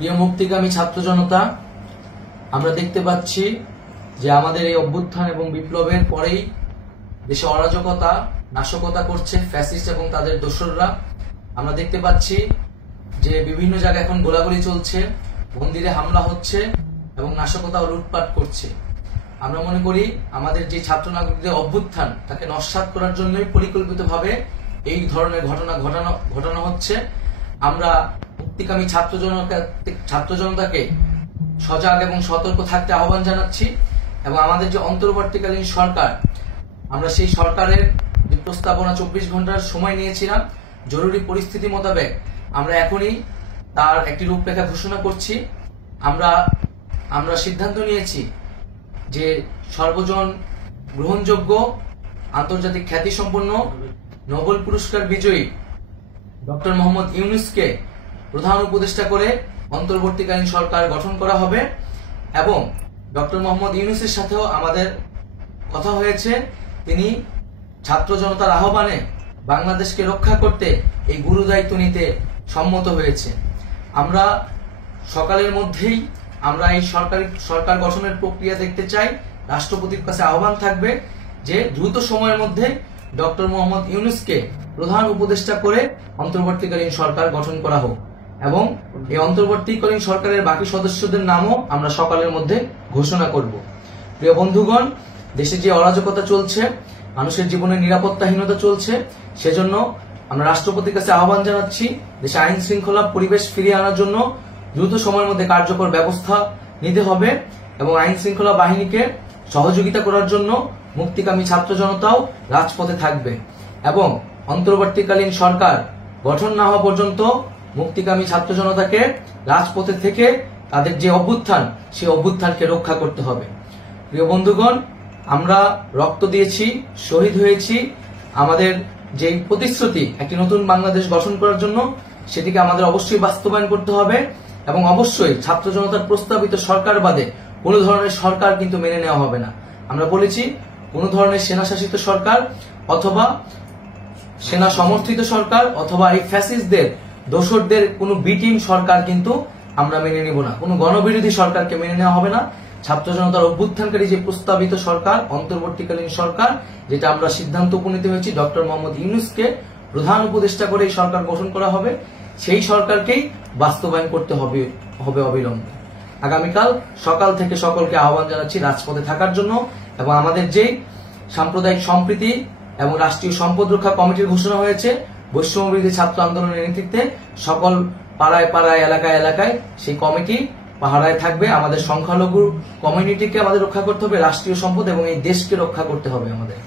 প্রিয় মুক্তিকামী ছাত্র জনতা, আমরা দেখতে পাচ্ছি যে আমাদের এই অভ্যুত্থান এবং বিপ্লবের পরেই দেশে অরাজকতা নাশকতা করছে ফ্যাসিস্ট এবং তাদের দোসররা। আমরা দেখতে পাচ্ছি যে বিভিন্ন জায়গায় এখন গোলাগুলি চলছে, মন্দিরে হামলা হচ্ছে এবং নাশকতা ও লুটপাট করছে। আমরা মনে করি আমাদের যে ছাত্র নাগরিকদের অভ্যুত্থান তাকে নস্যাৎ করার জন্যই পরিকল্পিতভাবে এই ধরনের ঘটনা ঘটানো হচ্ছে। আমরা মুক্তিকামী ছাত্র জনতাকে সজাগ এবং সতর্ক থাকতে আহ্বান জানাচ্ছি এবং আমাদের যে অন্তর্বর্তীকালীন সরকার, আমরা সেই সরকারের যে প্রস্তাবনা 24 ঘন্টার সময় নিয়েছিলাম, জরুরি পরিস্থিতি মোতাবেক আমরা এখনই তার একটি রূপরেখা ঘোষণা করছি। আমরা সিদ্ধান্ত নিয়েছি যে সর্বজন গ্রহণযোগ্য আন্তর্জাতিক খ্যাতিসম্পন্ন নোবেল পুরস্কার বিজয়ী ডক্টর মোহাম্মদ ইউনূসকে প্রধান উপদেষ্টা করে অন্তর্বর্তীকালীন সরকার গঠন করা হবে এবং ডক্টর মোহাম্মদ ইউনূসের সাথেও আমাদের কথা হয়েছে। তিনি ছাত্র জনতার আহ্বানে বাংলাদেশকে রক্ষা করতে এই গুরু দায়িত্ব নিতে সম্মত হয়েছে। আমরা সকালের মধ্যেই আমরা এই সরকার গঠনের প্রক্রিয়া দেখতে চাই। রাষ্ট্রপতির কাছে আহ্বান থাকবে যে দ্রুত সময়ের মধ্যে ডক্টর মোহাম্মদ ইউনূসকে প্রধান উপদেষ্টা করে অন্তর্বর্তীকালীন সরকার গঠন করা হোক এবং এই অন্তর্বর্তীকালীন সরকারের বাকি সদস্যদের নামও আমরা সকালের মধ্যে ঘোষণা করব। প্রিয় বন্ধুগণ, দেশে যে অরাজকতা চলছে, মানুষের জীবনের নিরাপত্তাহীনতা চলছে, সেজন্য আমরা রাষ্ট্রপতির কাছে আহ্বান জানাচ্ছি দেশে আইন শৃঙ্খলা পরিবেশ ফিরিয়ে আনার জন্য দ্রুত সময়ের মধ্যে কার্যকর ব্যবস্থা নিতে হবে এবং আইন শৃঙ্খলা বাহিনীকে সহযোগিতা করার জন্য মুক্তিকামী ছাত্র জনতাও রাজপথে থাকবে এবং অন্তর্বর্তীকালীন সরকার গঠন না হওয়া পর্যন্ত মুক্তিকামী ছাত্র জনতাকে রাজপথে থেকে তাদের যে অভ্যুত্থান, সেই অভ্যুত্থানকে রক্ষা করতে হবে। প্রিয় বন্ধুগণ, আমরা রক্ত দিয়েছি, শহীদ হয়েছি। আমাদের যে প্রতিশ্রুতি একটি নতুন বাংলাদেশ গঠন করার জন্য, সেটিকে আমাদের অবশ্যই বাস্তবায়ন করতে হবে এবং অবশ্যই ছাত্র জনতার প্রস্তাবিত সরকার বাদে কোনো ধরনের সরকার কিন্তু মেনে নেওয়া হবে না। আমরা বলেছি কোনো ধরনের সেনা শাসিত সরকার অথবা সেনা সমর্থিত সরকার অথবা এই ফ্যাসিস্টদের দোসরদের কোনো বি টিম সরকার কিন্তু আমরা মেনে নিব না। কোনো গণবিরোধী সরকারকে মেনে নেওয়া হবে না। ছাত্র জনতার অভ্যুত্থানকারী যে প্রস্তাবিত সরকার, অন্তর্বর্তীকালীন সরকার, যেটা আমরা সিদ্ধান্ত উপনীত হয়েছি ডক্টর মোহাম্মদ ইউনূসকে প্রধান উপদেষ্টা করে এই সরকার গঠন করা হবে, সেই সরকারকেই বাস্তবায়ন করতে হবে অবিলম্বে। আগামীকাল সকাল থেকে সকলকে আহ্বান জানাচ্ছি রাজপথে থাকার জন্য এবং আমাদের যে সাম্প্রদায়িক সম্প্রীতি এবং রাষ্ট্রীয় সম্পদ রক্ষা কমিটির ঘোষণা হয়েছে বৈষম্যবিরোধী ছাত্র আন্দোলনের নেতৃত্বে, সকল পাড়ায় পাড়ায় এলাকায় এলাকায় সেই কমিটি পাহারায় থাকবে। আমাদের সংখ্যালঘু কমিউনিটিকে আমাদের রক্ষা করতে হবে, রাষ্ট্রীয় সম্পদ এবং এই দেশকে রক্ষা করতে হবে আমাদের।